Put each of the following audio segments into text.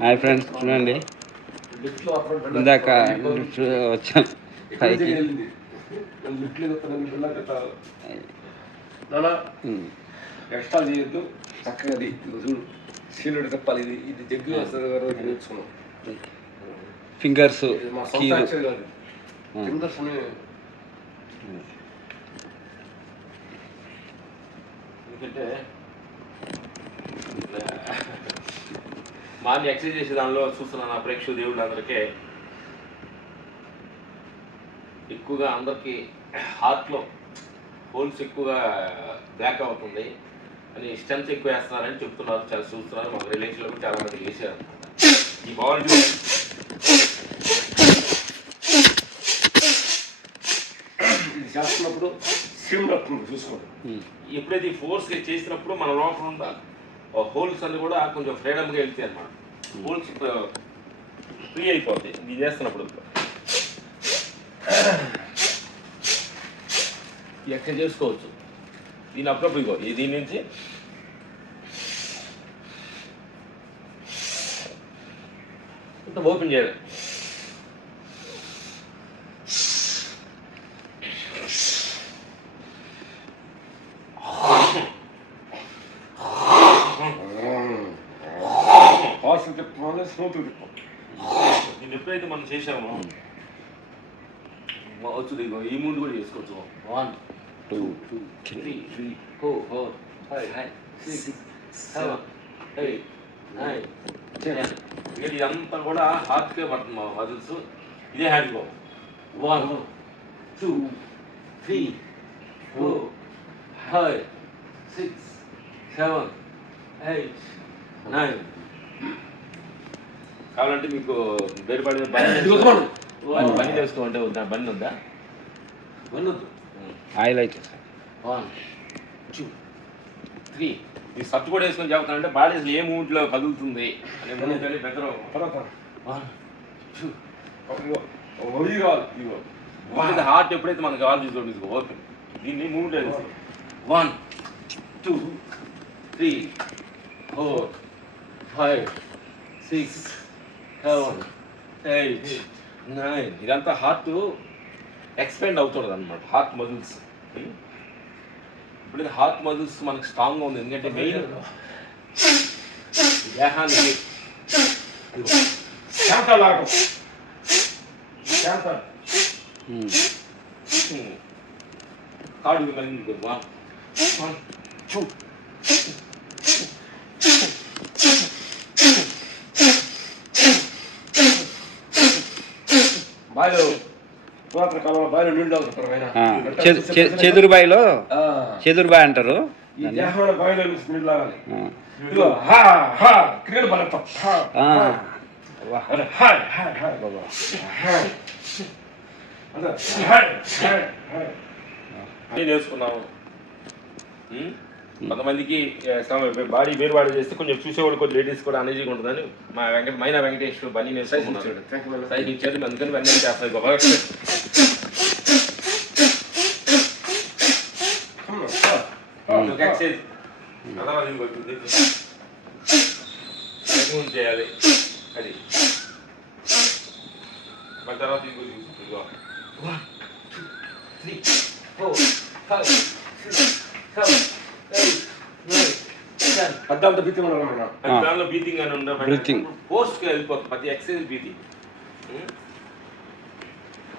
Hi friends, చూడండి ఇందాక వచ్చాం పైకి. ఎక్స్ట్రా చేయొద్దు, చక్కగా చూడు సీలుడు చెప్పాలి. ఇది ఇది జగ్గు వస్తుంది నేర్చుకున్నాం. ఫింగర్స్ ఫింగర్స్ ఎందుకంటే మార్నింగ్ ఎక్సర్సైజ్ చేసే దానిలో చూస్తున్నా నా ప్రేక్షకు దేవుళ్ళందరికీ ఎక్కువగా అందరికీ హార్ట్లో హోల్స్ ఎక్కువగా బ్లాక్ అవుతుంది అని స్ట్రెంత్ ఎక్కువ వేస్తున్నారని చెప్తున్నారు, చాలా చూస్తున్నారు. మా రిలేషన్లో కూడా చాలా మంది చేశారు. ఈ బాల్ ఇది చేస్తున్నప్పుడు సిమ్ వస్తుంది చూసుకోండి. ఎప్పుడైతే ఈ ఫోర్స్గా చేసినప్పుడు మన లోపల ఉన్న హోల్స్ అన్ని కూడా కొంచెం ఫ్రీడమ్గా వెళ్తాయి అన్నమాట. హోల్స్ ఫ్రీ అయిపోతాయి ఇది చేస్తున్నప్పుడు. ఎక్కడ చేసుకోవచ్చు దీని అప్పుడప్పుడు ఇగో దీని నుంచి ఇంత ఓపెన్ చేయాలి. దీన్ని ఎప్పుడైతే మనం చేసామో వచ్చు దిగో ఈ ముందు కూడా చేసుకోవచ్చు. 1 2 3 4 5 6 7 8 9 10. ఇదంతా కూడా హార్ట్కే పడుతుంది మా మజిల్స్. ఇదే హ్యాండ్ 1 2 3 4 5 6 7 8 9. కావాలంటే మీకు వేరుపడిన బన్నీ వేసుకోమంటే వద్దా? బన్నీ వద్దా? బన్నీ వద్దు, ఆయిల్ అయితే 1 2 3. ఈ సత్తు కూడా వేసుకొని చెబుతానంటే బాడీ అసలు ఏ మూమెంట్లో కదులుతుంది అనే మూమెంట్ బెటర్. 1 2 హార్ట్ ఎప్పుడైతే మనకు కావాలి తీసుకోండి ఓపెన్ దీన్ని మూమెంట్ వేసుకో. 1 2 3 4 5 6 7 8 9. ఇదంతా హార్ట్ ఎక్స్పెండ్ అవుతుంది అనమాట, హార్ట్ మజిల్స్. ఇప్పుడు హార్ట్ మజిల్స్ మనకు స్ట్రాంగ్గా ఉంది. ఎందుకంటే మెయిన్ దేహానికి కాడు 1 2 బాయిలో పురాతన కాలంలో బాయిలో నీళ్ళు తాగుతారు. చెదురుబాయి అంటారు. ఈ దేహంలో బాయిలో నీళ్ళు తాగాలి. క్రికెట్ బాగా నేర్చుకున్నాము. కొంతమందికి బాడీ వేరుబాటు చేస్తే కొంచెం చూసేవాళ్ళు కొంచెం లేడీస్ కూడా అనేజీగా ఉంటుందని మా మైనా వెంకటేశ్వర బన్నీ నేర్చుకున్నాను. సైజ్ ఇచ్చారు, అందుకని వెంటనే చేస్తాను. ఎక్సైజ్ చేయాలి అది. మన తర్వాత ఇంకో 1 2 3 4 5 6 7 పెద్దంత బ్రీతింగ్ దానిలో బ్రీతింగ్ అని ఉండదు, ఫోర్స్గా వెళ్ళిపోతుంది ప్రతి ఎక్సర్సైజ్ బ్రీతింగ్.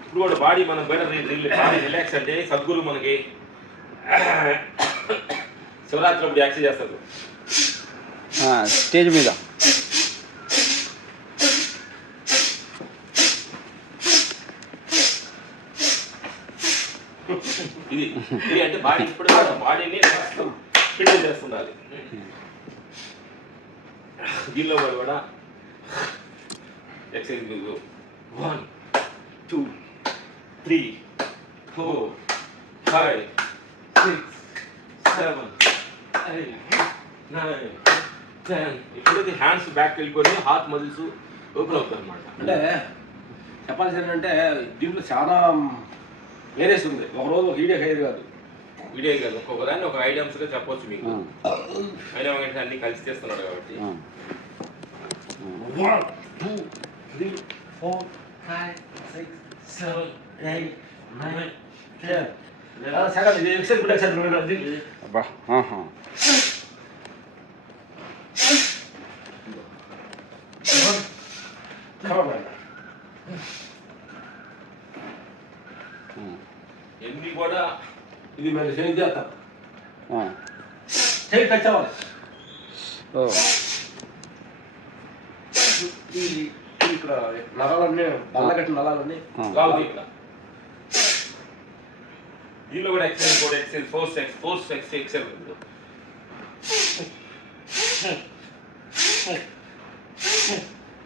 ఇప్పుడు కూడా బాడీ మనం బయట బాడీ రిలాక్స్ అంటే సద్గురు మనకి శివరాత్రి అప్పుడు ఎక్సర్సైజ్ చేస్తారు స్టేజ్ మీద. ఇది ఇది అంటే బాడీ ఇప్పుడు బాడీని ఫిట్ చేస్తుండాలి. దీనిలో కూడా ఎక్సర్సైజ్ 1 2 3 4 5 6 7 8 9 10. ఎప్పుడైతే హ్యాండ్స్ బ్యాక్ వెళ్ళిపోయి హార్ట్ మజిల్స్ ఓపెన్ అవుతాయి అనమాట. అంటే చెప్పాల్సింది ఏంటంటే దీంట్లో చాలా వేరేస్ ఉంది. ఒకరోజు ఒక వీడియో అయ్యేది కాదు. వీడియో కాదు, ఒక్కొక్క దాన్ని ఒక ఐటమ్స్గా చెప్పొచ్చు మీకు. అయినా వెంటనే అన్ని కలిసి చేస్తున్నాడు కాబట్టి 1 2 3 4 5 6 7 8 9 10. సెకండ్ ఇది ఎక్సెల్ కూడా ఎక్సెల్ అబ్బా ఎన్ని కూడా ఇది మేము చేంజ్ చేస్తాం. చేయి టచ్ అవ్వాలి. ఇక్కడ నరాలన్నీ బల్లగట్టిన నరాలన్నీ లావు ఇక్కడ. దీనిలో కూడా ఎక్సెల్ కూడా ఎక్సెల్ ఫోర్స్ ఎక్సెల్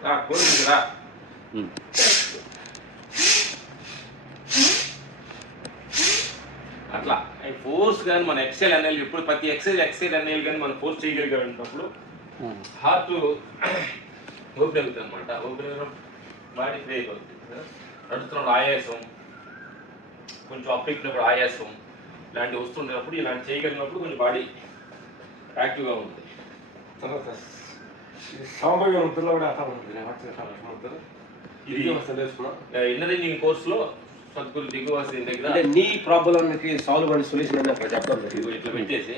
రా కోర్సు రా. అట్లా ఫోర్స్ కానీ మన ఎక్సెల్ ఎన్ఎల్ ఇప్పుడు ప్రతి ఎక్సెల్ ఎన్ఎల్ కానీ మనం ఫోర్స్ చేయగలిగినప్పుడు హార్ట్ ఓపెన్ అవుతుంది అనమాట. ఓపెన్ అయినప్పుడు బాడీ ఫ్రీ అయిపోతుంది. నడుస్తున్నప్పుడు ఆయాసం, కొంచెం అప్పెక్కినప్పుడు ఆయాసం ఇలాంటివి వస్తుంటున్నప్పుడు ఇలాంటి చేయగలిగినప్పుడు కొంచెం బాడీ యాక్టివ్గా ఉంటుంది. తర్వాత సాంబవ్య ముద్రలో కూడా ఇది ఇన్నర్ ఇంజిన్ కోర్సులో సద్గురు దిగువాసి దగ్గర అంటే నీ ప్రాబ్లంకి సాల్వ్ అనే సొల్యూషన్ అని అక్కడ చెప్తాను. ఇట్లా పెట్టేసి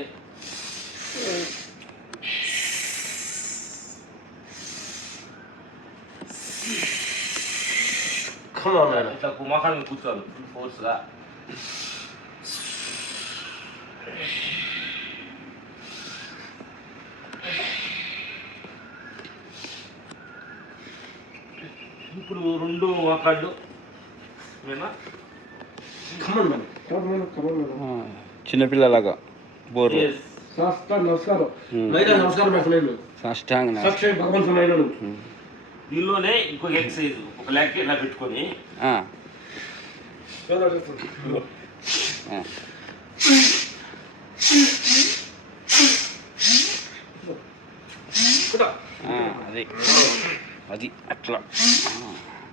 ఇట్లా కుమాకాన్ని కూర్చోవాలి ఫుల్ ఫోర్స్గా. ఇప్పుడు 2 మోకాళ్ళు చిన్నపిల్లలాగా బోర్ నమస్కారం సాష్టాంగ భగవంతుడు. దీనిలోనే ఇంకొక ఎక్సర్సైజ్ ఒక లెక్క ఇలా పెట్టుకొని అది అది అట్లా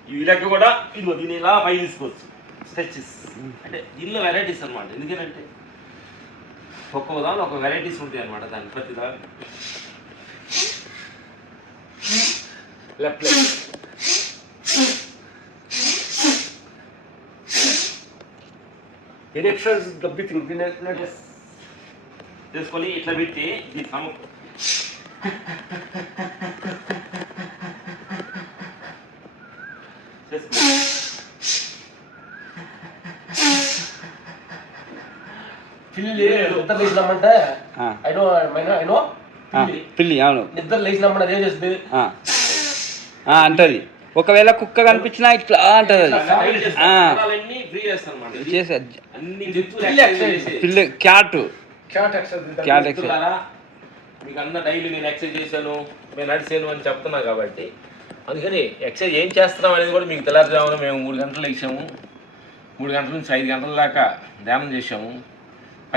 ఈ లెక్క కూడా ఇదిగో దీన్ని ఇలా పై తీసుకోవచ్చు. స్ట్రెచెస్ అంటే దీనిలో వెరైటీస్ అనమాట. ఎందుకంటే ఒక్కొక్క దానిలో ఒక వెరైటీస్ ఉంటాయి అనమాట. దాని ప్రతి దాని లెఫ్ట్ చేసుకొని ఇట్లా పెట్టి దీని నిద్ర లేచినామంటే పిల్లి అవును నిద్ర లేచినామంటే అదేం చేస్తుంది అంటది. ఒకవేళ కుక్క కనిపించినా ఇట్లా అంటది. పిల్లి క్యాట్ మీకు అన్న డైలీ నేను ఎక్సర్సైజ్ చేశాను, నేను నడిచాను అని చెప్తున్నా కాబట్టి అందుకని ఎక్సర్సైజ్ ఏం చేస్తున్నాం అనేది కూడా మీకు తెల్లారుజామున మేము 3 గంటలు లేచాము. 3 గంటల నుంచి 5 గంటల దాకా ధ్యానం చేసాము.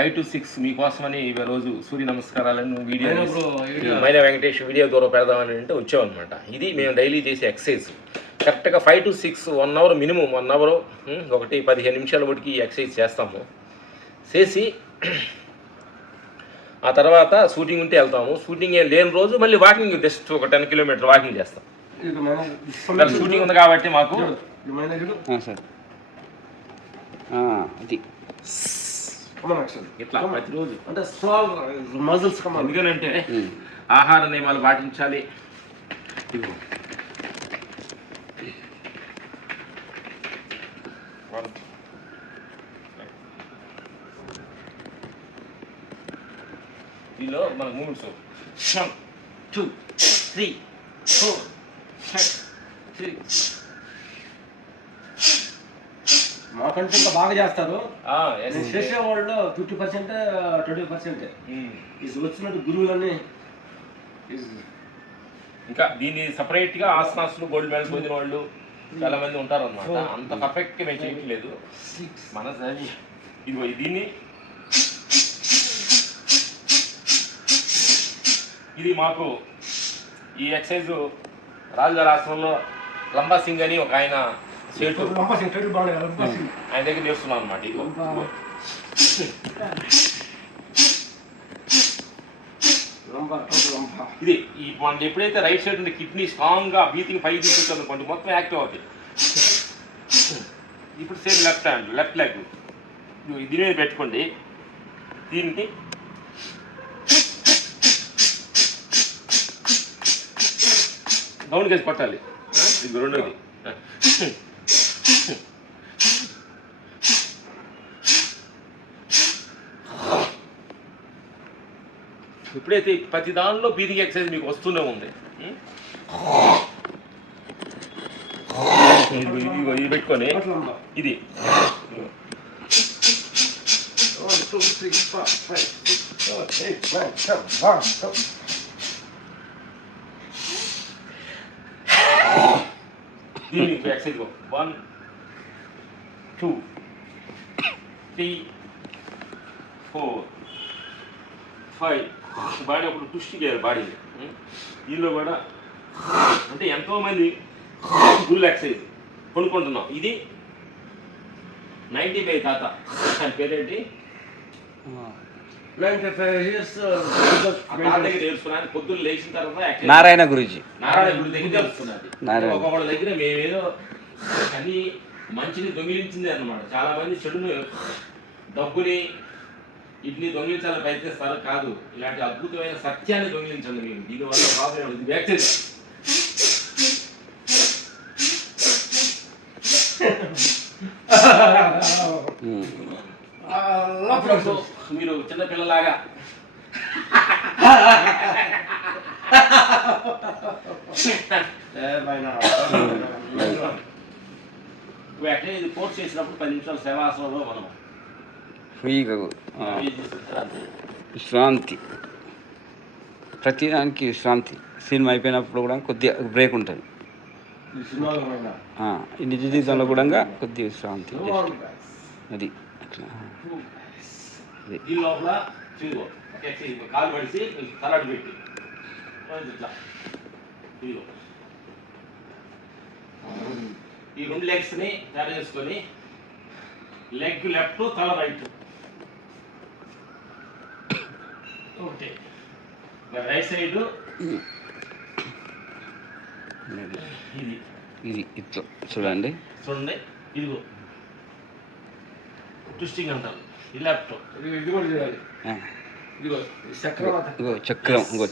5 to 6 మీకోసమని రోజు సూర్య నమస్కారాలను వీడియో మైనా వెంకటేష్ వీడియో ద్వారా పెడదామని అంటే వచ్చామన్నమాట. ఇది మేము డైలీ చేసే ఎక్సర్సైజ్. కరెక్ట్గా 5 to 6 1 అవర్ మినిమం 1 అవర్ 15 నిమిషాల వరకు ఈ ఎక్సర్సైజ్ చేస్తాము. చేసి ఆ తర్వాత షూటింగ్ ఉంటే వెళ్తాము. షూటింగ్ ఏం లేని రోజు మళ్ళీ వాకింగ్ జస్ట్ ఒక 10 కిలోమీటర్ వాకింగ్ చేస్తాం. షూటింగ్ ఉంది కాబట్టి మాకు అది ఇట్లా ప్రతిరోజు అంటే మజిల్స్ ఎందుకనంటే ఆహార నియమాలు పాటించాలి. దీనిలో మన మూమెంట్స్ 1 2 3 4 5 6 మాకంటే ఇంకా బాగా చేస్తారు. చేసే వాళ్ళు 50% 20% వచ్చినట్టు గురువులన్నీ ఇంకా దీన్ని సపరేట్గా ఆసనాసులు గోల్డ్ మెడల్ పొందిన వాళ్ళు చాలా మంది ఉంటారు అనమాట. అంత పర్ఫెక్ట్గా మేము చేయట్లేదు. మన ఇదిగో దీన్ని ఇది మాకు ఈ ఎక్సర్సైజ్ రాజుగారి ఆశ్రమంలో లంబా సింగ్ అని ఒక ఆయన ఆయన దగ్గర నేర్చుకున్నాం అనమాట. ఇది ఈ మనం ఎప్పుడైతే రైట్ సైడ్ ఉండే కిడ్నీ స్ట్రాంగ్గా బ్రీతింగ్ పైకి తీసుకుంటుంది అనుకోండి మొత్తం యాక్టివ్ అవుతుంది. ఇప్పుడు same left hand left leg దీని మీద పెట్టుకోండి. దీన్ని డౌన్ కేసి కొట్టాలి. ఇది రెండోది. ఎప్పుడైతే ప్రతి దానిలో బ్రీతింగ్ ఎక్సర్సైజ్ మీకు వస్తూనే ఉంది. ఇది పెట్టుకొని ఇది 1 2 3 4 5 6 7 8 9 10 దీన్ని ఎక్సర్సైజ్ 1 2 3 4 5 బాడీ అప్పుడు ట్విస్ట్ చేయాలి బాడీని. దీనిలో కూడా అంటే ఎంతోమంది గుల్ ఎక్సర్సైజ్ కొనుక్కుంటున్నాం. ఇది 95 తాత ఆయన పేరేంటి 95 years తాత దగ్గర తెలుసుకున్నాను. పొద్దున్న లేచిన తర్వాత నారాయణ గురూజీ నారాయణ గుడి దగ్గర తెలుసుకున్నది. నారాయణ. ఒక్కొక్కళ్ళ దగ్గర మేమేదో అని మంచిని దొంగిలించింది అన్నమాట. చాలా మంది చెడును డబ్బుని ఇడ్లీ దొంగిలించాలని ప్రయత్నిస్తారు. కాదు, ఇలాంటి అద్భుతమైన సత్యాన్ని దొంగిలించండి మీరు. దీనివల్ల ప్రాబ్లం ఇది వ్యాఖ్య మీరు చిన్నపిల్లలాగా వెంటనే ఇది కోర్స్ చేసినప్పుడు 10 నిమిషాలు సేవాసనంలో మనం ఫ్రీగా విశ్రాంతి, ప్రతిదానికి విశ్రాంతి. సినిమా అయిపోయినప్పుడు కూడా కొద్దిగా బ్రేక్ ఉంటుంది. ఈ నిజ జీవితంలో కూడా కొద్దిగా విశ్రాంతి. అది అట్లా దీని లోపల కాలు పడిసి తలాడు పెట్టి ఇట్లా ఇదిగో ఈ 2 లెగ్స్ని తయారు చేసుకొని లెగ్ లెఫ్ట్ తల రైట్ ఒకటి రైట్ సైడ్ ఇది ఇది ఇట్లా చూడండి చూడండి. ఇదిగో ట్విస్టింగ్ అంటారు. ఈ లెఫ్ట్ ఇది కూడా చేయాలి. ఇదిగో చక్రం ఇగో చక్రం, ఇంకో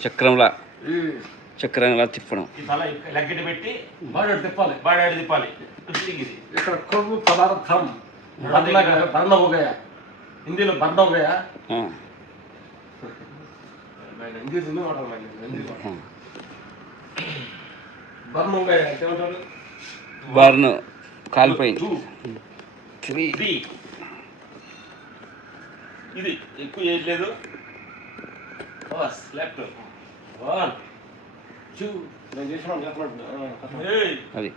చక్రంలా తిప్పడం. ఈ తల లెగ్గటి పెట్టి బాడీ తిప్పాలి. బాడీ తిప్పాలి. ట్విస్టింగ్ ఇది. ఇక్కడ కొవ్వు పదార్థం బర్న్ हो गया. హిందీలో బర్న్ हो गया. హిందీ సున్నా మాట్లాడాలి. బర్న్ हो गया అంటే ఏమంటారు? బర్న్ కాలిపోయింది. 3 ఇది ఎక్కువ చేయట్లేదు. లెఫ్ట్ 1 2 నేను చేసినాను చెప్పండి. అది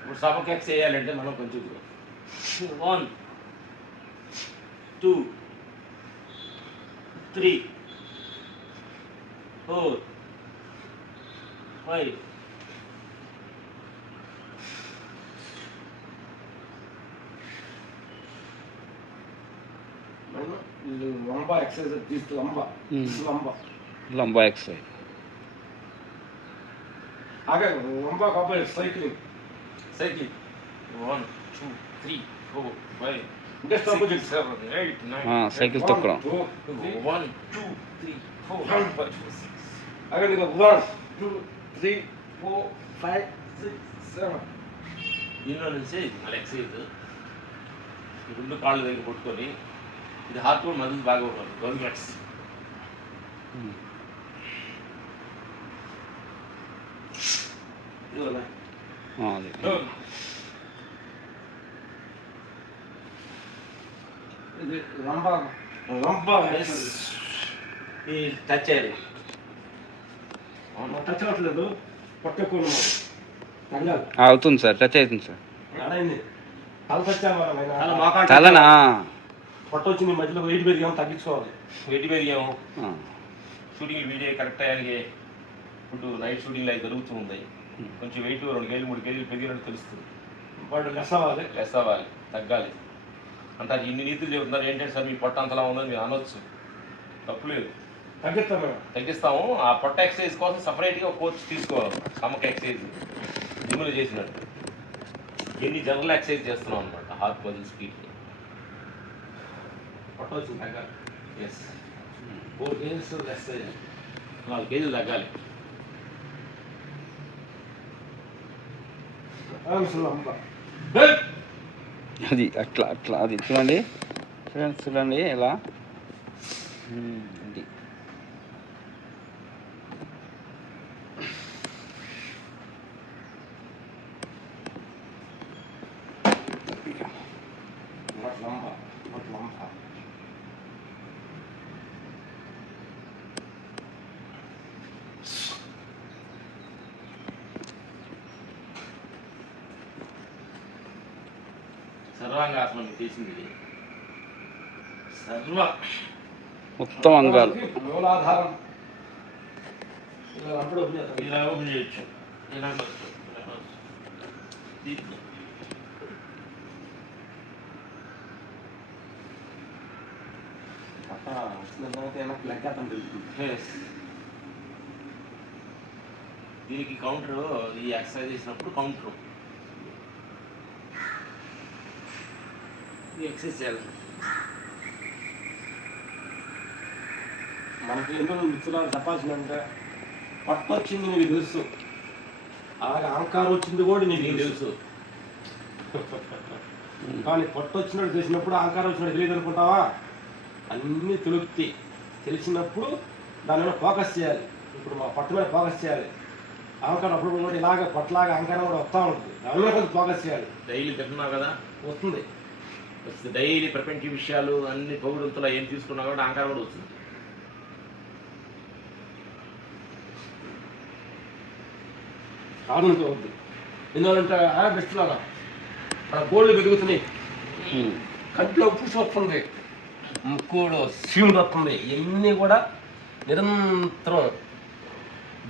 ఇప్పుడు సభకి ఎక్స్ చేయాలంటే మనం కొంచెం 1 2 3 4 5 లంబా ఎక్సర్సైజ్ తీసు లంబా ఎక్సర్సైజ్. ఆగే లంబా కాపే సైక్లింగ్ 1 2 3 4 5 జస్ట్ ఆపోజిట్ 7 8 9 సైకిల్ తొక్కడం. 1 2 3 4 5 6 ఆగే 1 2 3 4 5 6 7 దీనిలో నుంచి మళ్ళీ ఎక్సర్సైజ్ ఈ 2 కాళ్ళు దగ్గర కొట్టుకొని ఇది హార్ట్ కూడా మజిల్స్ బాగా ఉంటుంది. గవర్నమెంట్స్ ఇది లంబా లంబా ఈ టచ్ చేయాలి. టచ్ అవ్వట్లేదు. పట్టుకోను తగ్గాలి. అవుతుంది సార్, టచ్ అవుతుంది సార్. అడైంది తల టచ్ అవ్వాలి. తలనా పట్టు వచ్చింది మధ్యలో వెయిట్ పెరిగాము తగ్గించుకోవాలి. వెయిట్ పెరిగాము. షూటింగ్ వీడియో కరెక్ట్ అయ్యానికి ఇప్పుడు నైట్ షూటింగ్లో అవి జరుగుతూ ఉంది. కొంచెం వెయిట్ 2 కేజీలు 3 కేజీలు పెరిగినట్టు తెలుస్తుంది. వాడు లెస్ అవ్వాలి. లెస్ అవ్వాలి, తగ్గాలి. అంటారు ఇన్ని నీతులు చెబుతున్నారు ఏంటంటే సార్ మీ పొట్ట అంతలా ఉందని మీరు అనొచ్చు, తప్పులేదు, తగ్గిస్తాం మేడం. తగ్గిస్తాము. ఆ పొట్ట ఎక్సర్సైజ్ కోసం సపరేట్గా కోచ్ తీసుకోవాలి. స్టమక్ ఎక్సర్సైజ్ జిమ్లు చేసినట్టు ఎన్ని జనరల్ ఎక్సర్సైజ్ చేస్తున్నాం అనమాట. హార్ట్ మజిల్ స్పీడ్ పొట్ట వచ్చింది తగ్గాలి. ఎస్ 4 కేజీస్ లెస్ అయ్యాయి. 4 కేజీలు తగ్గాలి. అది అట్లా అట్లా అది చూడండి ఫ్రెండ్స్, చూడండి ఎలా అది సర్వాంగాసనం చేసింది. సర్వ మొత్తం అంగాలు మూలాధారం ఇలా అప్పుడు ఇలా ఓపెన్ చేయొచ్చు. ఇలా దీనికి కౌంటర్, ఈ ఎక్సర్సైజ్ చేసినప్పుడు కౌంటర్ ఎక్సర్సైజ్ చేయాలి. మనకి ఎందుకు మిత్రులు చెప్పాల్సిందంటే పట్టు వచ్చింది నీకు తెలుసు, అలాగే అహంకారం వచ్చింది కూడా నీకు తెలుసు. కానీ పట్టు వచ్చినట్టు తెలిసినప్పుడు అహంకారం వచ్చినట్టు తెలియదు అనుకుంటావా? అన్నీ తెలుపుతాయి. తెలిసినప్పుడు దాని మీద ఫోకస్ చేయాలి. ఇప్పుడు మా పట్టు మీద ఫోకస్ చేయాలి. అహంకారం అప్పుడు కూడా ఇలాగ పట్టులాగా అహంకారం కూడా వస్తూ ఉంటుంది. దాని మీద కొంచెం ఫోకస్ చేయాలి. డైలీ తింటున్నావు కదా, వస్తుంది. డైలీ ప్రపంచ విషయాలు అన్ని పొగుడుతులా ఏం తీసుకున్నా కూడా అహంకారం కూడా వస్తుంది. ఆనందవద్దు. ఎందుకంటే బెస్ట్ లాగా మన గోళ్ళు వెలుగుతున్నాయి, కంట్లో పూసి వస్తుంది, ముక్కుడు సీముడు వస్తుంది. ఇవన్నీ కూడా నిరంతరం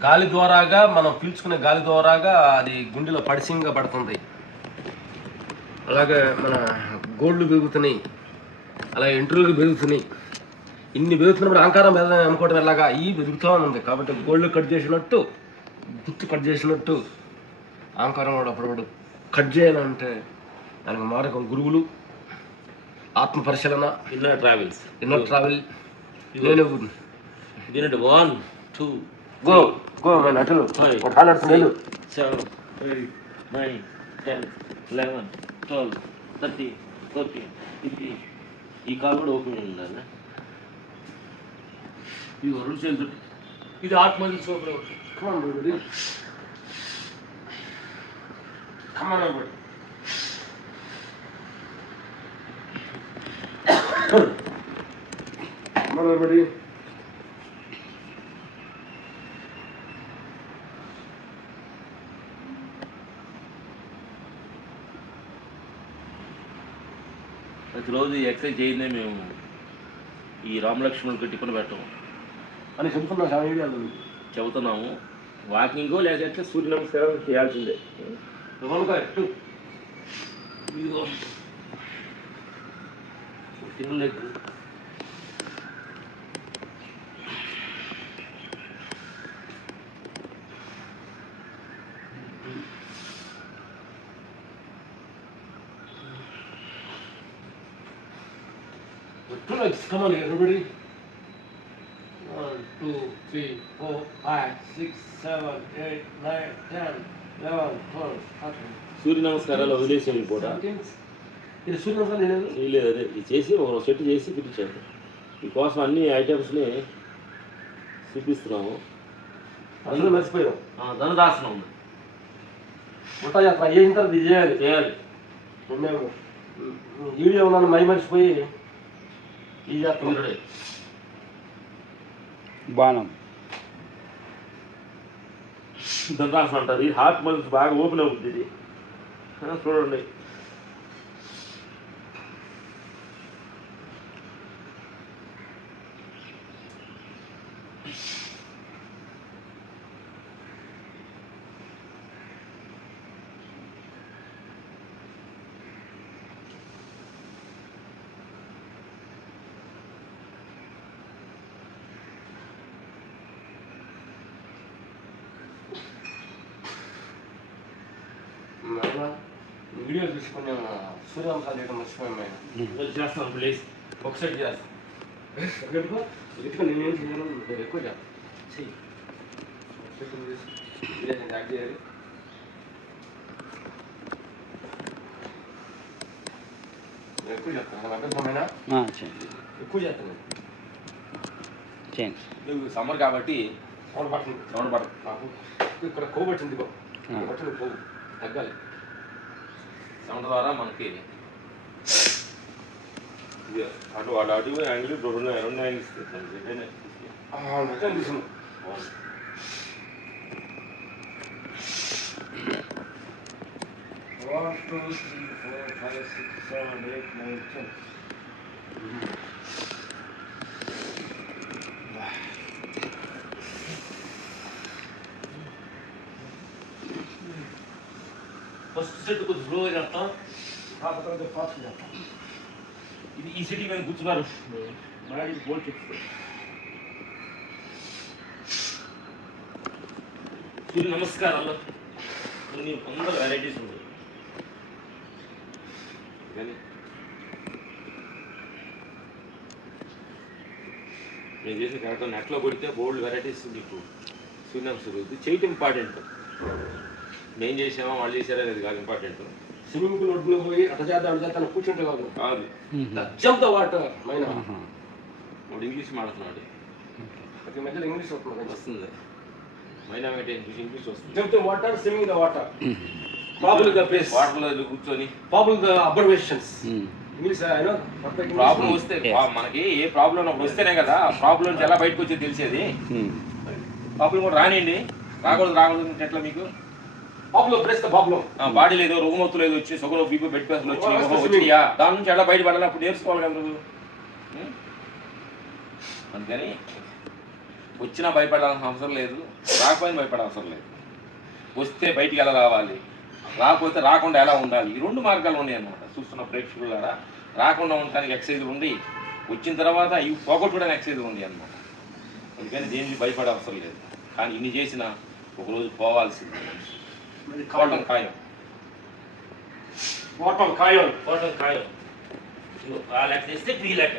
గాలి ద్వారాగా మనం పీల్చుకునే గాలి ద్వారాగా అది గుండెలో పడిసింగా పడుతుంది. అలాగే మన గోళ్ళు పెరుగుతున్నాయి, అలాగే ఎంట్రులు పెరుగుతున్నాయి. ఇన్ని పెరుగుతున్నప్పుడు అహంకారం అనుకోవడం ఎలాగా ఈ పెరుగుతూ ఉంది. కాబట్టి గోళ్ళు కట్ చేసినట్టు, గుర్తు కట్ చేసినట్టు అహంకారం కూడా అప్పుడు కట్ చేయాలంటే దానికి మార్గం గురువులు, ఆత్మ పరిశీలన, ఇన్నర్ ట్రావెల్స్. ట్రావెల్. నేను 1 2 గో గో అటలు 7 8 9 10 11 12 13 14 15. ఈ కాల్ కూడా ఓపెన్ ఉండాలి. ఇది రెండు చేతులు, ఇది హార్ట్ మజిల్స్ ఓపెన్ అవుతుంది. Come on, everybody. Come on, everybody. Come on, everybody. ప్రతిరోజు ఈ ఎక్సర్సైజ్ చేయిందే మేము ఈ రామలక్ష్మణుడికి టిఫిన్ పెట్టాము అని చెప్తున్నా వీడియోలు చెబుతున్నాము. వాకింగో లేకపోతే సూర్య నమస్కారం చేయాల్సిందే. ఇదిగో తినలేదు. Come on, everybody. 1 2 3 4 5 6 7 8 9 10 11 12 13. సూర్య నమస్కారాలు వదిలేసాము పూట. ఇది సూర్య నమస్కారం లేదు. లేదు, అదే ఇది చేసి ఒక సెట్ చేసి పిలిచాము. మీకోసం అన్ని ఐటమ్స్ని చూపిస్తున్నాము. అందులో మర్చిపోయాం. ధనురాసనం ఉంది. ఉంటాయి అట్లా చేసిన తర్వాత ఇది చేయాలి. మేము వీడియో ఉన్నాను మై మర్చిపోయి ఇది చేస్తాం. బాణం ధనురాసనం అంటారు. ఈ హార్ట్ మజిల్స్ బాగా ఓపెన్ అవుతుంది. ఇది చూడండి. వీడియో చూసుకుని సూర్యవంశాలు చేయడం మర్చిపోయాం. చేస్తాను ప్లీజ్ ఒకసారి చేస్తాను. నేనేం చేయను, నేను ఎక్కువ చేస్తాను. చెయ్యి యాడ్ చేయాలి. నేను ఎక్కువ చేస్తాను, అభ్యర్థమైనా ఎక్కువ చేస్తాను. చేయండి. సమ్మర్ కాబట్టి సౌండ్ పడుతుంది, సౌండ్ పడదు. నాకు ఇక్కడ కొవ్వు పట్టింది, పట్టింది కొవ్వు తగ్గాలి. సౌండ్ ద్వారా మనకి అటు వాడు అటు యాంగిల్ రెండు యాంగిల్స్ తీసుకున్నాను. 1 2 3 4 5 6 7 8 9 10. ఫస్ట్ సెట్ కొంచెం స్లోగా చేస్తాం, కాకపోతే ఫాస్ట్ చేస్తాం. ఇది ఈ సిటీ మీద కూర్చున్నారు. బాడీ బోల్ట్ సూర్య నమస్కారాలు కొన్ని వందల వెరైటీస్ ఉన్నాయి. కానీ నేను చేసిన కరెక్ట్ నెట్లో కొడితే బోల్డ్ వెరైటీస్ మీకు సూర్య నమస్కారం ఇది చేయటం ఇంపార్టెంట్. మేము చేసామా వాళ్ళు చేసారా అనేది కాదు ఇంపార్టెంట్. స్విమ్మింగ్ పూల్ ఒడ్డున పోయి అట చేద్దాం అటు చేద్దాం కూర్చుంటే కాదు కాదు జంప్ ద వాటర్ మైనా. వాడు ఇంగ్లీష్ మాట్లాడుతున్నాడు, ప్రతి మధ్యలో ఇంగ్లీష్ వస్తుంది. మైనా అంటే ఇంగ్లీష్ వస్తుంది. Jump the water, swimming the water, popple the place, వాటర్లో కూర్చొని పాపుల్ ద అబ్జర్వేషన్స్. ఇంగ్లీష్ అయినా ప్రాబ్లం వస్తే మనకి ఏ ప్రాబ్లం వస్తేనే కదా ప్రాబ్లం నుంచి ఎలా బయటకు వచ్చేది తెలిసేది. ప్రాబ్లం కూడా రానియండి, రాకూడదు ఎట్లా మీకు problem press the problem. Body లేదు, రుగ్మతులు లేదు వచ్చి షుగర్ బీపీ బెడ్ ప్రెస్లు వచ్చినాయా దాని నుంచి ఎలా బయటపడాలి అప్పుడు నేర్చుకోవాలి కదా నువ్వు. అందుకని వచ్చినా భయపడాల్సిన అవసరం లేదు, రాకపోయినా భయపడాల్సిన అవసరం లేదు. వస్తే బయటికి ఎలా రావాలి, రాకపోతే రాకుండా ఎలా ఉండాలి, ఈ రెండు మార్గాలు ఉన్నాయి అన్నమాట. చూస్తున్న ప్రేక్షకుల ద్వారా రాకుండా ఉండడానికి ఎక్సర్సైజ్ ఉంది, వచ్చిన తర్వాత ఇవి పోగొట్టుకోవడానికి ఎక్సర్సైజ్ ఉంది అన్నమాట. అందుకని దేనికి భయపడే అవసరం లేదు. కానీ ఇన్ని చేసిన ఒకరోజు పోవాల్సింది, పోవటం ఖాయం. పోవటం ఖాయం. ఆ లెక్క చేస్తే త్రీ లెక్క.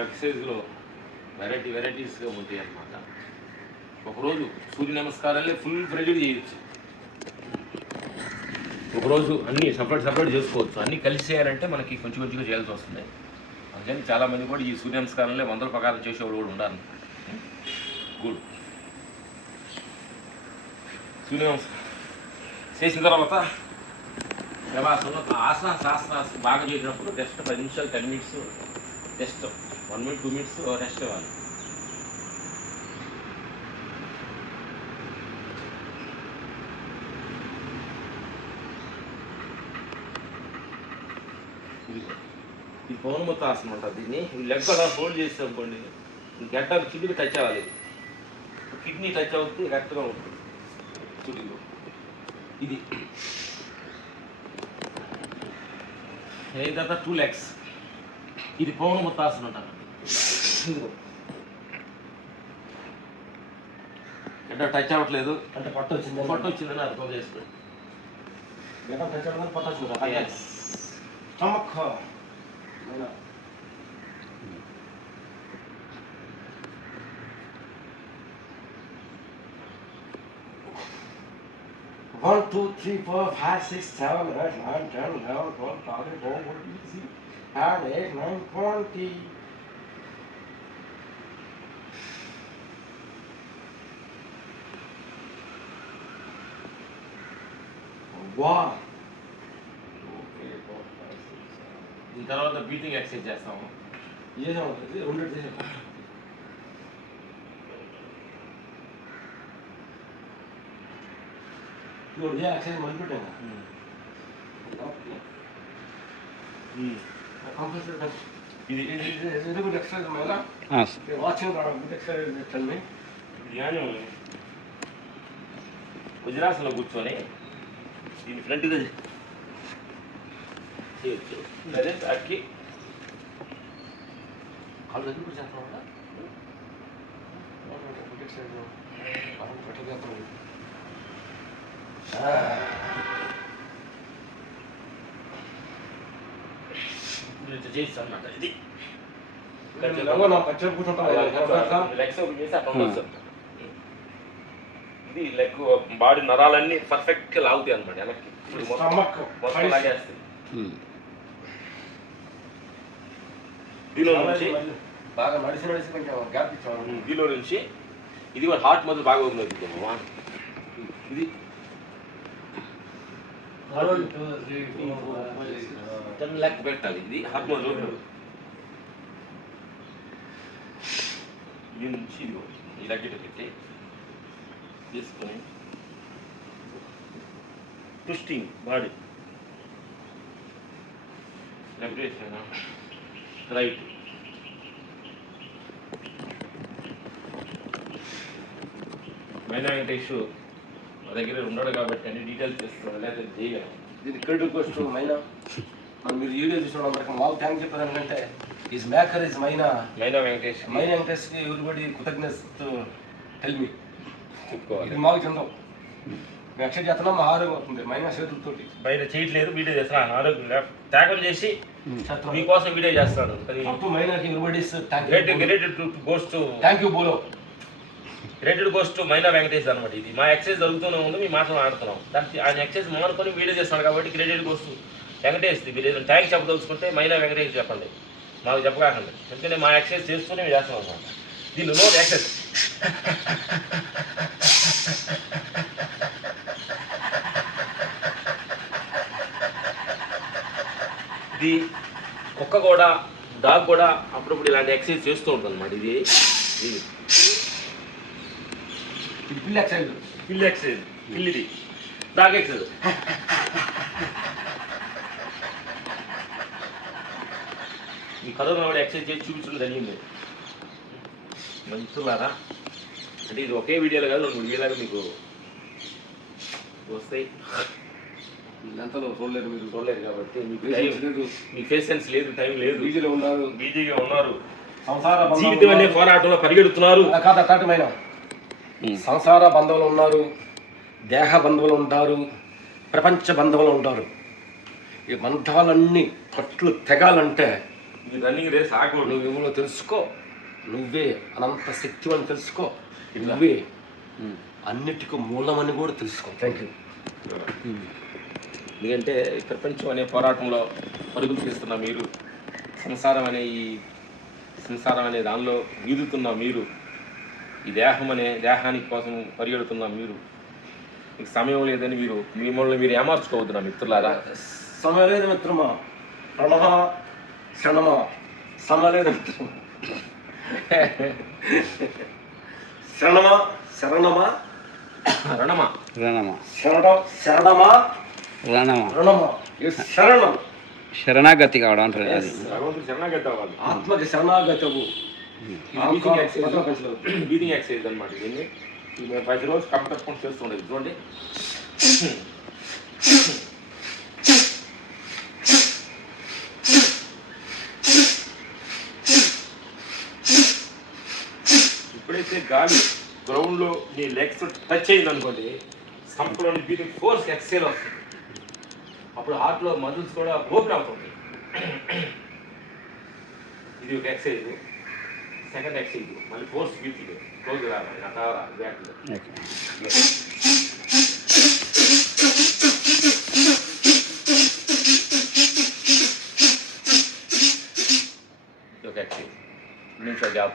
ఎక్సర్సైజ్లో వెరైటీస్గా ఉంటాయి అన్నమాట. ఒకరోజు సూర్య నమస్కారాలే ఫుల్ ఫ్రెడ్యూడ్ చేయొచ్చు, ఒకరోజు అన్నీ సపరేట్ చేసుకోవచ్చు. అన్నీ కలిసి చేయాలంటే మనకి కొంచెం కొంచెంగా చేయాల్సి వస్తుంది. అందుకని చాలామంది కూడా ఈ సూర్య నమస్కారాలే వందల ప్రకారం చేసేవాళ్ళు కూడా ఉండాలి. గుడ్. సూర్య నమస్కారం చేసిన తర్వాత శవాసనం, ఆసన శాస్త్రాసనం బాగా చేసినప్పుడు జస్ట్ 10 నిమిషాలు 10 minutes just 1 minute 2 minutes rest ఇవ్వాలి. ఇది పౌర్ణమతాసనం అంటారు దీన్ని. లెగ్ అలా ఫోల్డ్ చేసి అనుకోండి, గడ్డ కిడ్నీకి టచ్ అవ్వాలి, కిడ్నీ టచ్ అవుతుంది కరెక్ట్గా ఉంటుంది చుడిలో. ఇది తర్వాత 2 legs, ఇది పౌర్ణమతాసనం అంటారు. గడ్డ టచ్ అవ్వట్లేదు అంటే పట్టు వచ్చిందని అర్థం చేసుకోండి. పట్టు వచ్చింది స్టమక్. 1 2 3 4 5 6 7 8 9 10 11 12 13 14 15 16 17 18 19 20. One ఈ తర్వాత బ్రీతింగ్ ఎక్సర్సైజ్ చేస్తాము. చేసాము రెండు చేసాము. ఇప్పుడు ఎక్సర్సైజ్ మొదలుపెట్టాము. ఇది గుడ్ ఎక్సర్సైజ్ మేలా watching good exercise tell me. ధ్యానం వజ్రాసనంలో కూర్చొని దీన్ని ఫ్రంట్గా చేయొచ్చు. అదే అక్కి కాళ్ళు దగ్గర కూడా చేస్తాం కదా గుడ్ ఎక్సర్సైజ్ బెటర్ చేస్తాం. చేస్తాను అన్నమాట. ఇది లెగ్స్ ఓపెన్ చేసి అక్కడ ఉండొచ్చు. ఇది లెగ్ బాడీ నరాలన్నీ పర్ఫెక్ట్ గా లాగుతాయి అనమాట వెనక్కి. మొత్తం లాగేస్తాయి. దీనిలో నుంచి బాగా నడిచి కొంచెం గ్యాప్ ఇచ్చాము. దీనిలో నుంచి ఇది కూడా హార్ట్ మధ్య బాగా ఓపెన్ అవుతుంది. ఇది లెక్క పెట్టాలి. ఇది హార్ట్ మధ్య ఓపెన్ అవుతుంది. దీని నుంచి ఇది ఇలా గిట్ట పెట్టి తీసుకొని ట్విస్టింగ్ బాడీ లెఫ్ట్ రైట్ మైనా వెంకటేష్ మా దగ్గర ఉన్నాడు కాబట్టి అన్ని డీటెయిల్స్ చేస్తున్నాడు, లేకపోతే చేయగలం. ఇది క్రెడిట్ గోస్ టు మైనా. మీరు వీడియో చూసుకోవడం వరకు మాకు థ్యాంక్ చెప్పారు. ఎందుకంటే is maker is Maina Venkatesh వెంకటేష్కి ఎవరిబడి కృతజ్ఞత టెల్ మీ చెప్పుకోవాలి. ఇది మాకు చెందాం. మేము ఎక్సైజ్ చేస్తున్నాం. మా ఆరోగ్యం అవుతుంది మైనా చేతులతోటి. బయట చేయట్లేదు, వీడియో చేస్తున్నాను. ఆరోగ్యంగా త్యాగం చేసి మీకోసం వీడియో చేస్తాడు. మైనాకి ఎవరిబడి థ్యాంక్ యూ బోలో. క్రెడిట్ గోస్ టు మైనా వెంకటేష్ అనమాట. ఇది మా ఎక్సైజ్ జరుగుతూనే ఉంది, మీ మాటలు ఆడుతున్నాం. దానికి ఆయన ఎక్సైజ్ మానుకొని వీడియో చేస్తాడు కాబట్టి క్రెడిట్ గోస్ టు వెంకటేష్. మీరు ఏదైనా థ్యాంక్స్ చెప్పదలుచుకుంటే మైనా వెంకటేష్ చెప్పండి, మాకు చెప్పకండి. ఎందుకంటే మా ఎక్సైజ్ చేస్తూనే మేము చేస్తున్నాం అనమాట. దీనిలో నో ఎక్సైజ్. ఇది కుక్క కూడా డాగ్ కూడా అప్పుడప్పుడు ఇలాంటి ఎక్సైజ్ చేస్తూ ఉంటుంది అనమాట. ఇది పిల్లి ఎక్సైజ్, పిల్లి ఎక్సైజ్, పిల్లిది డాగ్ ఎక్సైజ్. ఈ కరోనా కూడా ఎక్సైజ్ చేసి చూపించడం జరిగింది. మంచులారా అంటే ఇది ఒకే వీడియోలో కాదు, 2-3 వీడియోలాగా మీకు వస్తాయి. ఎంతలో చూడలేరు, మీరు చూడలేరు కాబట్టి మీకు లేదు, మీ పేషెన్స్ లేదు, టైం లేదు, బీజీలో ఉన్నారు, బిజీగా ఉన్నారు, సంసార జీవితం అనే పోరాటంలో పరిగెడుతున్నారు. కాదమైన సంసార బంధువులు ఉన్నారు, దేహ బంధువులు ఉంటారు, ప్రపంచ బంధువులు ఉంటారు. ఈ బంధాలన్నీ కట్లు తెగాలంటే రన్నింగ్ రేస్ ఆగకూడదు. నువ్వు ఎవరో తెలుసుకో, నువ్వే అనంత శక్తి అని తెలుసుకో, నువ్వే అన్నిటికీ మూలమని కూడా తెలుసుకో. Thank you. ఎందుకంటే ప్రపంచం అనే పోరాటంలో పరుగులు తీస్తున్న మీరు, సంసారం అనే దానిలో ఈదుతున్న మీరు, ఈ దేహం అనే దేహానికి కోసం పరిగెడుతున్న మీరు, మీకు సమయం లేదని మిమ్మల్ని మీరు ఏమార్చుకోవద్దు నా మిత్రులారా. సమయం లేదు మిత్రమా, ప్రణమ క్షణమా, సమయం లేదు మిత్రమా. శరణమా శరణమా రణమా రణమా శరణమా రణమా రణమా శరణం శరణాగతి కావడం అంటారు. అది భగవంతుడు శరణాగతి అవ్వాలి. ఆత్మకి శరణాగతవు. బ్రీతింగ్ ఎక్సర్సైజ్ అనమాట. దీన్ని మేము ప్రతిరోజు కప్పకుండా చేస్తుండేది. చూడండి, ఎప్పుడైతే గాలి గ్రౌండ్లో మీ లెగ్స్ టచ్ అయింది అనుకోండి, స్టంప్లోని బ్రీతింగ్ ఫోర్స్ ఎక్సైల్ వస్తుంది. అప్పుడు హార్ట్లో మజిల్స్ కూడా ఓపెన్ అవుతుంది. ఇది ఒక ఎక్సైజ్. సెకండ్ ఎక్సైజ్ మళ్ళీ ఫోర్స్ బ్రీతింగ్ క్లోజ్ రావాలి. అట్లా బ్యాక్లో ఒక ఎక్సైజ్ నిమిషం జాబ్.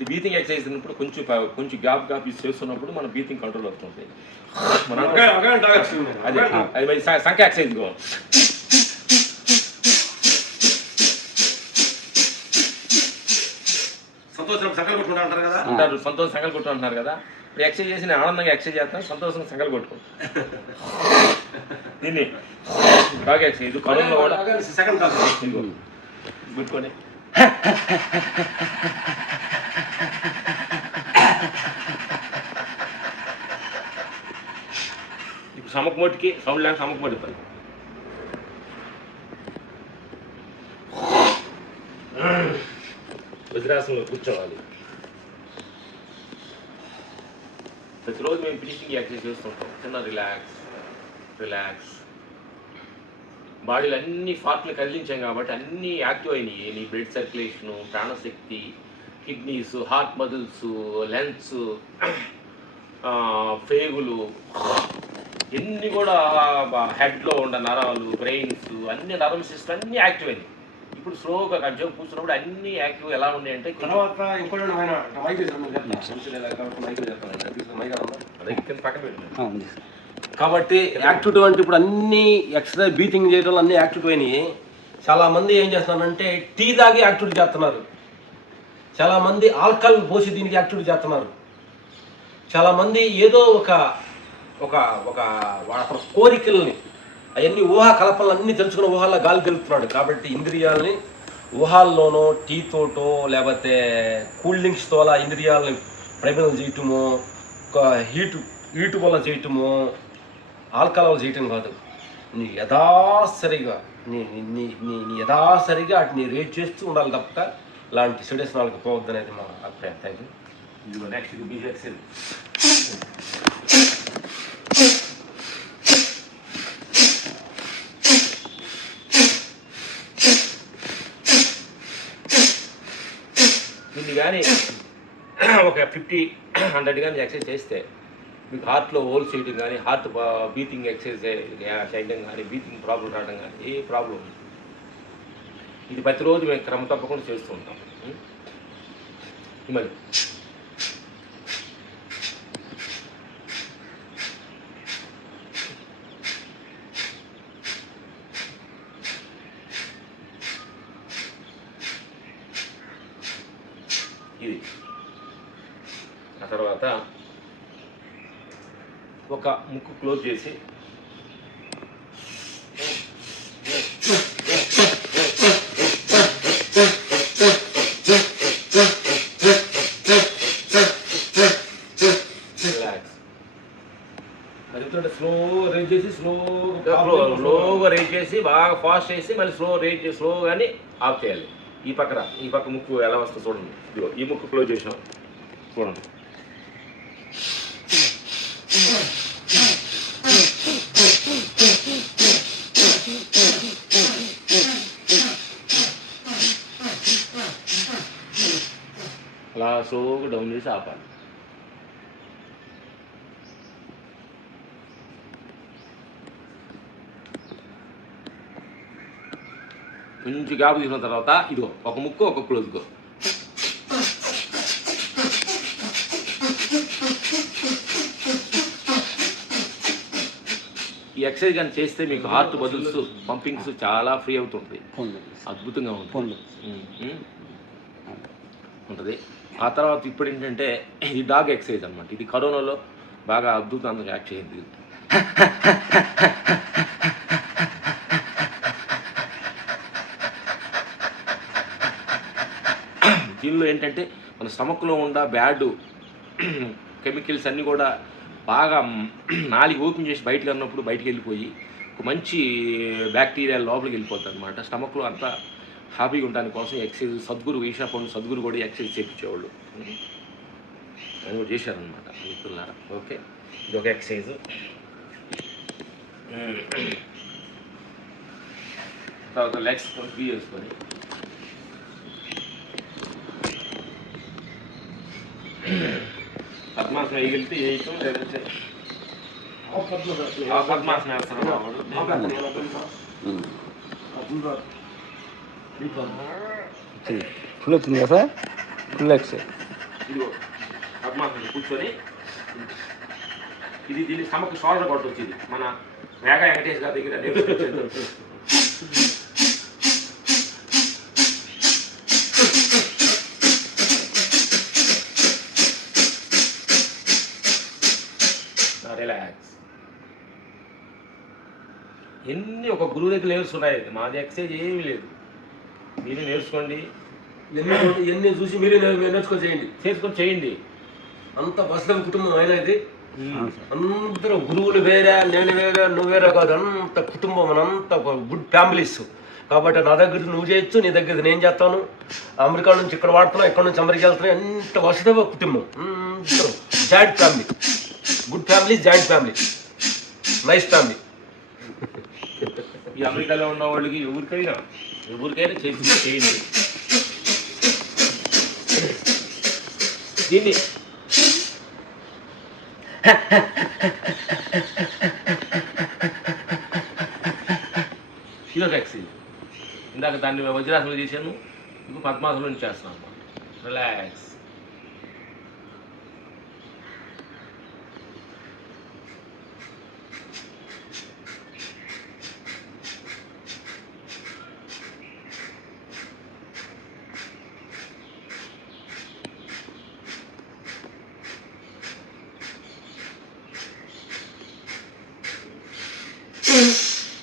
ఇది బ్రీతింగ్ ఎక్సర్సైజ్ అయినప్పుడు కొంచెం గ్యాప్ ఇది చేస్తున్నప్పుడు మన బ్రీతింగ్ కంట్రోల్ అవుతుంది. మనం అదే అది మరి సంఖ్య ఎక్సర్సైజ్ కావాలి. సంతోషం సంకల్ కొట్టుకుంటా అంటారు కదా, అంటారు సంతోషం సంకల్ కొట్టు అంటున్నారు కదా. ఇప్పుడు ఎక్సర్సైజ్ చేసి నేను ఆనందంగా ఎక్సర్సైజ్ చేస్తాను, సంతోషంగా సంకల్ కొట్టుకుంటాను. దీన్ని బాగా ఎక్సర్సైజ్ కరోనా కూడా సెకండ్ పెట్టుకొని ఇప్పుడు సమకమోటికి సౌండ్ లేక సమకమోటి వజ్రాసనంలో కూర్చోవాలి. ప్రతిరోజు మేము బ్రీతింగ్ ఎక్సర్సైజ్ చేస్తుంటాం. చిన్న రిలాక్స్ బాడీలో అన్ని పార్ట్లు కదిలించాం కాబట్టి అన్నీ యాక్టివ్ అయినాయి. నీ బ్లడ్ సర్క్యులేషను, ప్రాణశక్తి, కిడ్నీస్, హార్ట్ మజిల్స్, లెన్స్, పేగులు ఎన్ని కూడా హెడ్లో ఉన్న నరాలు, బ్రెయిన్స్, అన్ని నరం సిస్టమ్ అన్నీ యాక్టివ్ అయినాయి. ఇప్పుడు స్లోగా కంచెం కూర్చున్నప్పుడు అన్ని యాక్టివ్ ఎలా ఉన్నాయంటే తర్వాత ఇంకోటి పక్కన పెట్టినాను. కాబట్టి యాక్టివ్ అంటే ఇప్పుడు అన్ని ఎక్సర్సైజ్ బ్రీతింగ్ చేయడం అన్ని యాక్టివ్ అయినాయి. చాలామంది ఏం చేస్తున్నారంటే టీ తాగి యాక్టివిటీ చేస్తున్నారు, చాలామంది ఆల్కహాల్ పోసి దీనికి యాక్టివిటీ చేస్తున్నారు, చాలామంది ఏదో ఒక ఒక ఒక అతని కోరికల్ని అవన్నీ ఊహా కల్పనలన్నీ తెలుసుకున్న ఊహాల్లో గాలి తెలుపుతున్నాడు. కాబట్టి ఇంద్రియాలని ఊహాల్లోనో టీతోటో లేకపోతే కూల్ డ్రింక్స్తో అలా ఇంద్రియాలని ప్రయోజనం చేయటమో, హీటు వల్ల చేయటమో, ఆల్కహాల్ చేయటం కాదు. నీ యథాసరిగా నీ యథాసరిగా వాటిని రేట్ చేస్తూ ఉండాలి తప్ప ఇలాంటి సిడేషనాలకు పోవద్దు అనేది మా అభిప్రాయం. Thank you. నెక్స్ట్ బీజెక్సెల్ దీన్ని కానీ ఒక 50-100 కానీ ఎక్సర్సైజ్ చేస్తే మీకు హార్ట్లో హోల్ చేయడం కానీ, హార్ట్ బ్రీతింగ్ ఎక్సర్సైజ్ చేయడం కానీ, బ్రీతింగ్ ప్రాబ్లం రావడం కానీ ఏ ప్రాబ్లం ఉంది. ఇది ప్రతిరోజు మేము క్రమ తప్పకుండా చేస్తూ ఉంటాం. మరి ఇది ఆ తర్వాత ఒక ముక్కు క్లోజ్ చేసి రిలాక్స్. స్లో రేజ్ చేసి స్లోగా రేజ్ చేసి బాగా ఫాస్ట్ చేసి మళ్ళీ స్లోగాని ఆఫ్ చేయాలి. ఈ పక్క ముక్కు ఎలా వస్తుందో చూడండి. ఇదిగో ఈ ముక్కు క్లోజ్ చేసాం చూడండి. అలా స్లోగా డౌన్ చేసి ఆపాలి. కొంచెం గ్యాప్ తీసుకున్న తర్వాత ఇదిగో ఒక ముక్కు ఒక క్లోజ్గో. ఈ ఎక్సర్సైజ్ కానీ చేస్తే మీకు హార్ట్ బదుల్స్ పంపింగ్స్ చాలా ఫ్రీ అవుతుంటుంది, అద్భుతంగా ఉంటుంది. ఆ తర్వాత ఇప్పుడు ఏంటంటే ఇది డాగ్ ఎక్సర్సైజ్ అనమాట. ఇది కరోనాలో బాగా అద్భుతంగా యాక్ట్ చేయింది. దీనిలో ఏంటంటే మన స్టమక్లో ఉన్న బ్యాడ్ కెమికల్స్ అన్నీ కూడా బాగా నాలుగు ఓపెన్ చేసి బయటకు అన్నప్పుడు బయటికి వెళ్ళిపోయి ఒక మంచి బ్యాక్టీరియా లోపలికి వెళ్ళిపోతుంది అనమాట. స్టమక్లో అంతా హ్యాపీగా ఉండడానికి కోసం ఎక్సర్సైజ్ సద్గురు ఈషా పండు సద్గురు కూడా ఎక్సర్సైజ్ చేయించేవాళ్ళు, అది కూడా చేశారనమాట మిత్రులారా. ఓకే, ఇది ఒక ఎక్సర్సైజ్. తర్వాత లెగ్స్ ఫ్రీ చేసుకొని పద్మాసనం వేయగలిగితే వేయటం, లేదంటే పద్మాసనం వేస్తాను. ఫుల్ వచ్చింది కదా సార్, ఫుల్ ఎక్సైజ్. ఇదిగో పద్మాసనం కూర్చొని ఇది దీన్ని సమకు షోల్డర్ కొట్టొచ్చు. ఇది మన మేఘ వెంకటేష్ గారి దగ్గర నేర్చుకొచ్చేది. రిలాక్స్. ఎన్ని ఒక గురువు దగ్గర నేర్చుకున్నాయి. మాది ఎక్సర్సైజ్ ఏమీ లేదు. మీరు నేర్చుకోండి. ఎన్ని చూసి మీరే నేర్చుకొని చేయండి. అంత బస్ల కుటుంబం అయినా ఇది. అందరూ గురువులు వేరే, నేను వేరే, నువ్వు వేరే కాదు. అంత కుటుంబం, అంత గుడ్ ఫ్యామిలీస్. కాబట్టి నా దగ్గర నువ్వు చేయొచ్చు, నీ దగ్గర నేను చేస్తాను. అమెరికా నుంచి ఇక్కడ వాడుతున్నా, ఇక్కడ నుంచి అమెరికా వెళ్తున్నా. ఎంత వసతి కుటుంబం. అందరూ joint family, good family, joint family, nice family. ఈ అమెరికాలో ఉన్న వాళ్ళకి ఎవరికైనా చేయండి. దీన్ని ఇదొక ఎక్సైజ్. ఇందాక దాన్ని వజ్రాసనం చేశాను, ఇప్పుడు పద్మాసనం చేస్తున్నాను అన్నమాట. రిలాక్స్.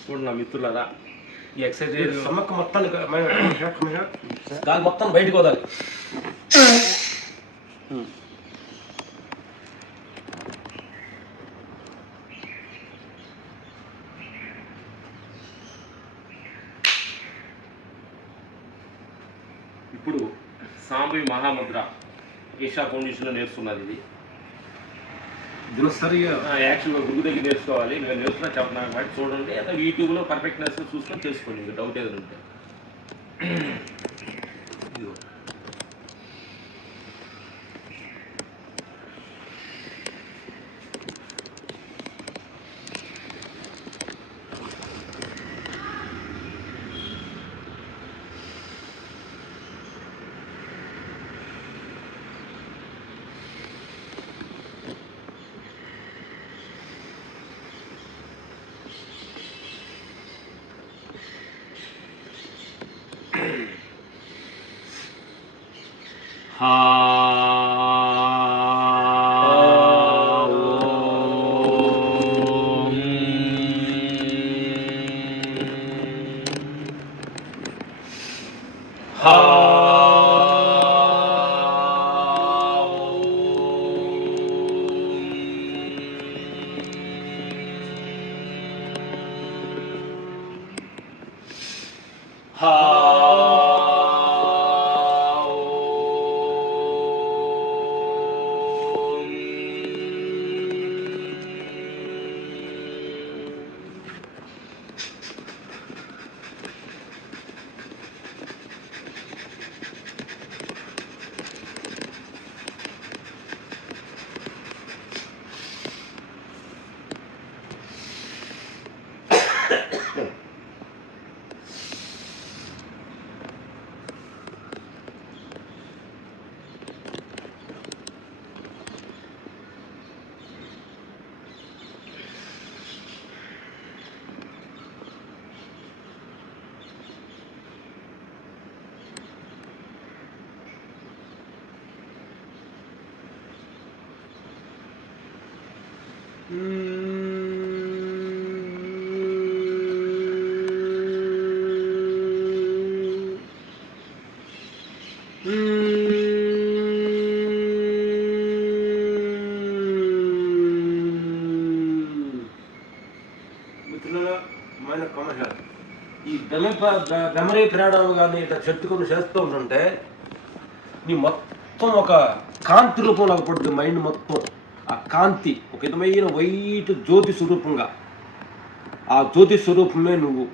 చూడు నా మిత్రులారా, ఈ ఎక్సర్సైజ్ సమ్మక్క మొత్తాన్ని దాని మొత్తం బయటకు వదాలి. ఇప్పుడు సాంబవి మహాముద్ర ఈషా ఫౌండేషన్లో నేర్చుకున్నది. ఇది దినసరిగా యాక్చువల్గా గురువు దగ్గర నేర్చుకోవాలి. నేను నేర్చుకున్నా చెప్తున్నాను కాబట్టి చూడండి. అలా యూట్యూబ్లో పర్ఫెక్ట్నెస్ చూసుకొని చేసుకోండి. మీకు డౌట్ ఏదైనా ఉంటే. ఈ మెమరీ ప్రయాణాలు కానీ ఇట్లా చెట్టుకొని చేస్తూ ఉంటుంటే నీ మొత్తం ఒక కాంతి రూపంలో పడుతుంది. మైండ్ మొత్తం ఆ కాంతి ఒక విధమైన వైట్ జ్యోతి స్వరూపంగా, ఆ జ్యోతి స్వరూపమే నువ్వు.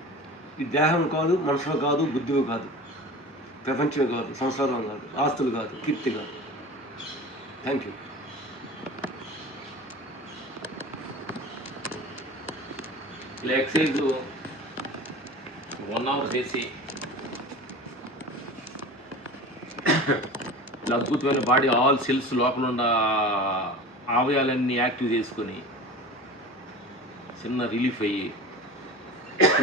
ఈ దేహం కాదు, మనుషులు కాదు, బుద్ధివి కాదు, ప్రపంచం కాదు, సంసారం కాదు, ఆస్తులు కాదు, కీర్తి కాదు. Thank you. ఇలా ఎక్సైజ్ 1 hour చేసి ఇలా అద్భుతమైన బాడీ ఆల్ సెల్స్ లోపల ఉన్న అవయవాలన్నీ యాక్టివ్ చేసుకొని చిన్న రిలీఫ్ అయ్యి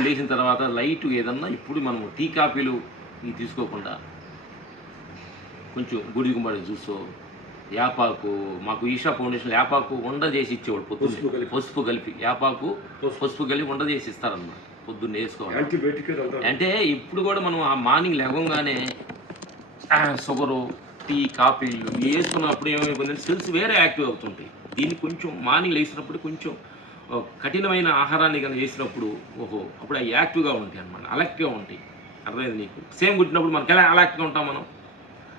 లేచిన తర్వాత లైట్ ఏదన్నా ఇప్పుడు మనం టీ కాఫీలు ఇవి తీసుకోకుండా కొంచెం గుడి గుమ్మడి జ్యూసో యాపాకు, మాకు ఈషా ఫౌండేషన్ యాపాకు వండ చేసి ఇచ్చేవాడు పొద్దున్న, పసుపు కలిపి యాపాకు పసుపు కలిపి వండ చేసి ఇస్తారన్నమాట, పొద్దున్న వేసుకోవాలి. అంటే ఇప్పుడు కూడా మనం ఆ మార్నింగ్ లేవగానే షుగరు టీ కాఫీలు వేసుకున్నప్పుడు ఏమైపోయిందంటే సెల్స్ వేరే యాక్టివ్ అవుతుంటాయి. దీన్ని కొంచెం మార్నింగ్ లేచినప్పుడు కొంచెం కఠినమైన ఆహారాన్ని కానీ వేసినప్పుడు అప్పుడు అవి యాక్టివ్గా ఉంటాయి అన్నమాట, అలర్ట్గా ఉంటాయి. అర్థమైంది నీకు? సేమ్ కుట్టినప్పుడు మనకి ఎలా అలర్ట్గా ఉంటాం మనం,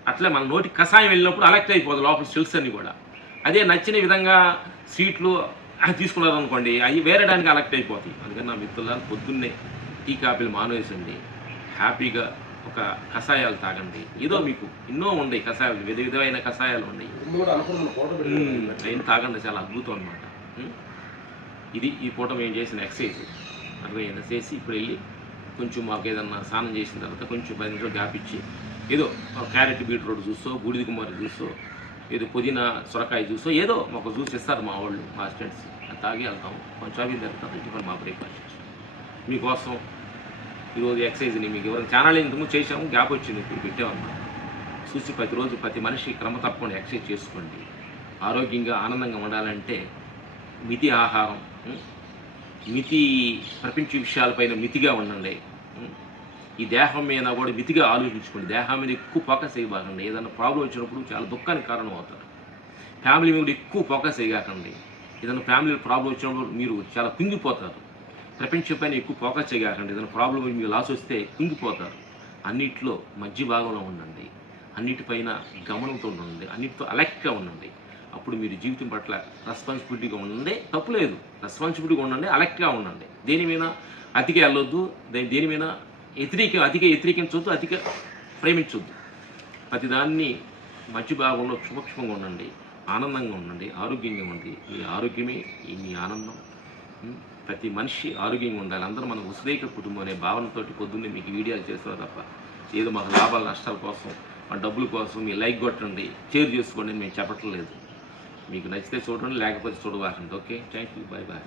అట్లే మన నోటి కషాయం వెళ్ళినప్పుడు అలర్ట్ అయిపోతుంది లోపల సెల్స్ అన్ని కూడా. అదే నచ్చిన విధంగా స్వీట్లు తీసుకున్నారనుకోండి అవి వేరే దానికి అలర్ట్ అయిపోతాయి. అందుకని నా మిత్రులను పొద్దున్నే టీ కాఫీలు మానేసండి, హ్యాపీగా ఒక కషాయాలు తాగండి. ఏదో మీకు ఎన్నో ఉన్నాయి కషాయాలు, విధమైన కషాయాలు ఉన్నాయి, అయినా తాగండి, చాలా అద్భుతం అనమాట. ఇది ఈ పూట మేము చేసిన ఎక్సర్సైజ్. అర్థమైందా? చేసి ఇప్పుడు వెళ్ళి కొంచెం మాకు ఏదన్నా స్నానం చేసిన తర్వాత కొంచెం 10 నిమిషాలు గ్యాప్ ఇచ్చి ఏదో క్యారెట్ బీట్రూట్ జ్యూసో, బూడిద కుమారి జ్యూసో, ఏదో పుదీనా సొరకాయ జ్యూసో ఏదో మాకు జ్యూస్ ఇస్తారు మా వాళ్ళు, మా స్టూడెంట్స్. అది తాగి వెళ్తాం. కొంచెం అవి తర్వాత టిఫిన్ మా బ్రేక్ఫాస్ట్ మీకోసం ఈరోజు ఎక్సర్సైజ్ని మీకు ఎవరైనా ఛానల్ ఇంతకుముందు చేసాము, గ్యాప్ వచ్చింది, ఇప్పుడు పెట్టామన్నమాట. చూసి ప్రతిరోజు ప్రతి మనిషి క్రమ తప్పకుండా ఎక్సర్సైజ్ చేసుకోండి. ఆరోగ్యంగా ఆనందంగా ఉండాలంటే మితి ఆహారం, మితి ప్రపంచ విషయాలపైన మితిగా ఉండండి. ఈ దేహం మీద కూడా మితిగా ఆలోచించుకోండి. దేహం మీద ఎక్కువ ఫోకస్ చేయబాకండి. ఏదైనా ప్రాబ్లం వచ్చినప్పుడు చాలా దుఃఖానికి కారణం అవుతారు. ఫ్యామిలీ మీద ఎక్కువ ఫోకస్ చేయకండి. ఏదైనా ఫ్యామిలీ ప్రాబ్లం వచ్చినప్పుడు మీరు చాలా కుంగిపోతారు. ప్రపంచం పైన ఎక్కువ ఫోకస్ చేయకండి. ఏదైనా ప్రాబ్లం మీకు లాస్ వస్తే కుంగిపోతారు. అన్నిట్లో మధ్య భాగంలో ఉండండి, అన్నిటిపైన గమనంతో ఉండండి, అన్నిటితో అలర్ట్గా ఉండండి. అప్పుడు మీరు జీవితం పట్ల రెస్పాన్సిబిలిటీగా ఉండండి, తప్పులేదు, రెస్పాన్సిబిలిటీగా ఉండండి, అలర్ట్గా ఉండండి. దేని మీద అతిగా వెళ్ళొద్దు, దేని మీద అతిగా వ్యతిరేకించవద్దు, అతిగా ప్రేమించవద్దు. ప్రతిదాన్ని మధ్య భాగంలో సూక్ష్మంగా ఉండండి, ఆనందంగా ఉండండి, ఆరోగ్యంగా ఉండండి. మీ ఆరోగ్యమే మీ ఆనందం. ప్రతి మనిషి ఆరోగ్యంగా ఉండాలి. అందరూ మన ఉసిరేక కుటుంబం అనే భావనతోటి పొద్దున్నే మీకు వీడియోలు చేస్తున్నారు తప్ప ఏదో మాకు లాభాల నష్టాల కోసం, మా డబ్బుల కోసం మీ లైక్ కొట్టండి, షేర్ చేసుకోండి మేము చెప్పట్లేదు. మీకు నచ్చితే చూడండి, లేకపోతే చూడవాకండి. Okay, thank you, bye bye.